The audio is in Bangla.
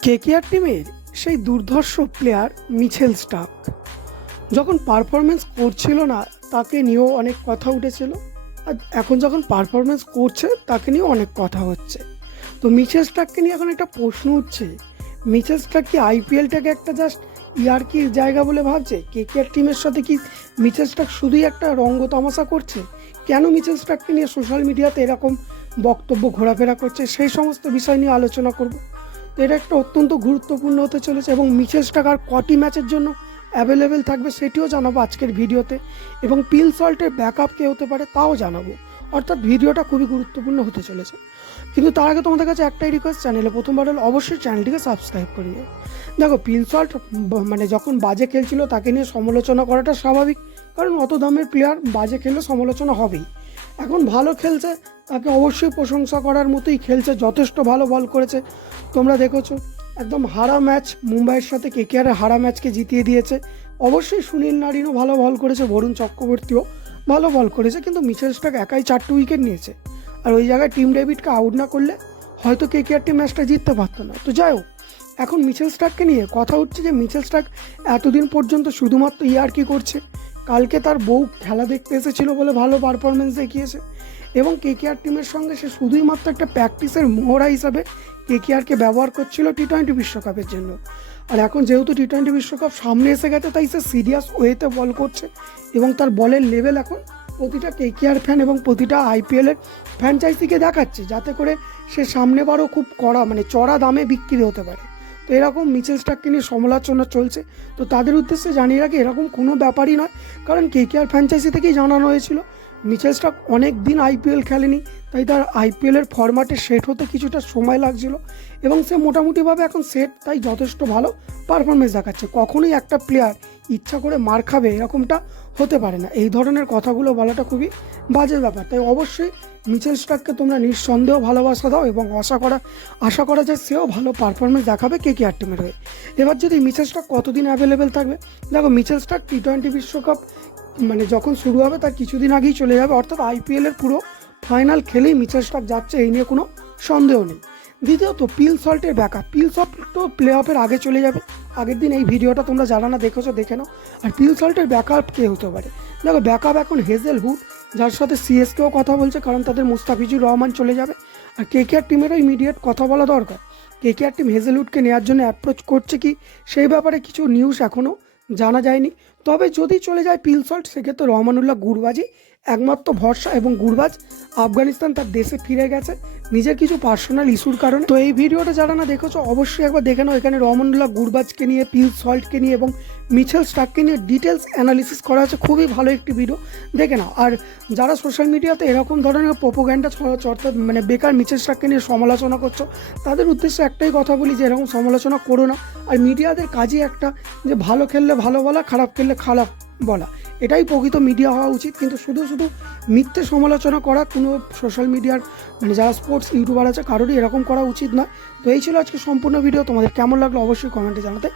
কেকেআর টিমের সেই দুর্ধর্ষ প্লেয়ার মিচেল স্টার্ক যখন পারফরমেন্স করছিল না তাকে নিয়েও অনেক কথা উঠেছিল, আর এখন যখন পারফরমেন্স করছে তাকে নিয়েও অনেক কথা হচ্ছে। তো মিচেল স্টার্ককে নিয়ে এখন একটা প্রশ্ন উঠছে, মিচেল স্টার্ক কি আইপিএলটাকে একটা জাস্ট ইয়ার্কির জায়গা বলে ভাবছে? কেকেআর টিমের সাথে কি মিচেল স্টার্ক শুধুই একটা রঙ্গ তামাশা করছে? কেন মিচেল স্টার্ককে নিয়ে সোশ্যাল মিডিয়াতে এরকম বক্তব্য ঘোরাফেরা করছে, সেই সমস্ত বিষয় নিয়ে আলোচনা করব। তো এটা একটা অত্যন্ত গুরুত্বপূর্ণ হতে চলেছে এবং মিচেল স্টার্ক আর কটি ম্যাচের জন্য অ্যাভেলেবেল থাকবে সেটিও জানাবো আজকের ভিডিওতে, এবং পিল সল্টের ব্যাকআপ কে হতে পারে তাও জানাবো। অর্থাৎ ভিডিওটা খুবই গুরুত্বপূর্ণ হতে চলেছে। কিন্তু তার আগে তোমাদের কাছে একটাই রিকোয়েস্ট, চ্যানেলে প্রথমবার হলে অবশ্যই চ্যানেলটিকে সাবস্ক্রাইব করে নিও। দেখো, পিল সল্ট মানে যখন বাজে খেলছিল তাকে নিয়ে সমালোচনা করাটা স্বাভাবিক, কারণ অত দামের প্লেয়ার বাজে খেললে সমালোচনা হবেই। এখন ভালো খেলছে, তাকে অবশ্যই প্রশংসা করার মতোই খেলছে, যথেষ্ট ভালো বল করেছে। তোমরা দেখেছো একদম হারা ম্যাচ, মুম্বাইয়ের সাথে কেকেআরের হারা ম্যাচকে জিতিয়ে দিয়েছে। অবশ্যই সুনীল নারিনও ভালো বল করেছে, বরুণ চক্রবর্তীও ভালো বল করেছে, কিন্তু মিচেল স্টার্ক একাই 4টে উইকেট নিয়েছে। আর ওই জায়গায় টিম ডেভিডকে আউট না করলে হয়তো কেকেআর টিম ম্যাচটা জিততে পারতো না। তো যাই হোক, এখন মিচেল স্টার্ককে নিয়ে কথা উঠছে যে মিচেল স্টার্ক এতদিন পর্যন্ত শুধুমাত্র ইয়ার্কি করছে। কালকে তার বউ খেলা দেখতে এসেছিল বলে ভালো পারফরমেন্স দেখিয়েছে, এবং কেকেআর টিমের সঙ্গে সে শুধুই মাত্র একটা প্র্যাকটিসের মোহরা হিসাবে কেকেআরকে ব্যবহার করছিল টি-20 বিশ্বকাপের জন্য। আর এখন যেহেতু টি-20 বিশ্বকাপ সামনে এসে গেছে, তাই সে সিরিয়াস ওয়েতে বল করছে, এবং তার বলের লেভেল এখন প্রতিটা কেকেআর ফ্যান এবং প্রতিটা আইপিএলের ফ্র্যাঞ্চাইজিকে দেখাচ্ছে, যাতে করে সে সামনেবারও খুব কড়া চড়া দামে বিক্রি হতে পারে। তো এরকম মিচেল স্টার্ককে নিয়ে সমালোচনা চলছে। তো তাদের উদ্দেশ্যে জানিয়ে রাখি, এরকম কোনো ব্যাপারই নয়, কারণ কেকেআর ফ্র্যাঞ্চাইজি থেকেই জানানো হয়েছিল মিচেল স্টার্ক অনেক দিন আইপিএল খেলেনি, তাই তার আইপিএলের ফরম্যাটে সেট হতে কিছুটা সময় লাগছিল, এবং সে মোটামুটিভাবে এখন সেট, তাই যথেষ্ট ভালো পারফরমেন্স দেখাচ্ছে। কখনোই একটা প্লেয়ার ইচ্ছা করে মার খাবে এরকমটা হতে পারে না। এই ধরনের কথাগুলো বলাটা খুবই বাজে ব্যাপার। তাই অবশ্যই মিচেল স্টার্ককে তোমরা নিঃসন্দেহ ভালোবাসা দাও, এবং আশা করা যায় সেও ভালো পারফরমেন্স দেখাবে কেকেআর টিমের হয়ে। এবার যদি মিচেল স্টার্ক কতদিন অ্যাভেলেবেল থাকবে, দেখো মিচেল স্টার্ক টি-20 বিশ্বকাপ যখন শুরু হবে তার কিছুদিন আগেই চলে যাবে, অর্থাৎ আইপিএলের পুরো ফাইনাল খেলেই মিচেল স্টার্ক যাচ্ছে, এই নিয়ে কোনো সন্দেহ নেই। দ্বিতীয়ত, পিল সল্টের ব্যাকআপ। পিল সল্ট তো প্লে অফের আগে চলে যাবে, আগের দিন এই ভিডিওটা তোমরা যারা না দেখেছো দেখে নাও। আর পিল সল্টের ব্যাকআপ কে হতে পারে? দেখো, ব্যাকআপ এখন হেজেলউড, যার সাথে সিএসকেও কথা বলছে, কারণ তাদের মুস্তাফিজুর রহমান চলে যাবে। আর কেকেআর টিমেরও ইমিডিয়েট কথা বলা দরকার। কেকেআর টিম হেজেলউডকে নেওয়ার জন্য অ্যাপ্রোচ করছে কি, সেই ব্যাপারে কিছু নিউজ এখনও জানা যায়নি। তবে যদি চলে যায় পিল সল্ট, সেক্ষেত্রে রহমানুল্লাহ গুরবাজই একমাত্র ভরসা, এবং গুরবাজ আফগানিস্তান তার দেশে ফিরে গেছে নিজের কিছু পার্সোনাল ইস্যুর কারণে। তো এই ভিডিওটা যারা না দেখেছো অবশ্যই একবার দেখে নাও। এখানে রহমানুল্লাহ গুরবাজকে নিয়ে, পিল সল্টকে নিয়ে এবং মিচেল স্টার্ককে নিয়ে ডিটেলস অ্যানালিসিস করা আছে, খুবই ভালো একটি ভিডিও, দেখে নাও। আর যারা সোশ্যাল মিডিয়াতে এরকম ধরনের প্রোপাগান্ডা ছড়াচ্ছ, অর্থাৎ বেকার মিচেল স্টার্ককে নিয়ে সমালোচনা করছো, তাদের উদ্দেশ্যে একটাই কথা বলি যে এরকম সমালোচনা করো না। আর মিডিয়াদের কাজই একটা, যে ভালো খেললে ভালো বলা, খারাপ খেললে খারাপ বলা, এটাই প্রকৃত মিডিয়া হওয়া উচিত। কিন্তু শুধু শুধু মিথ্যে সমালোচনা করা কোনো সোশ্যাল মিডিয়ার যারা স্পোর্টস ইউটিউবার আছে কারোরই এরকম করা উচিত নয়। তো এই ছিল আজকে সম্পূর্ণ ভিডিও। তোমাদের কেমন লাগলো অবশ্যই কমেন্টে জানাতে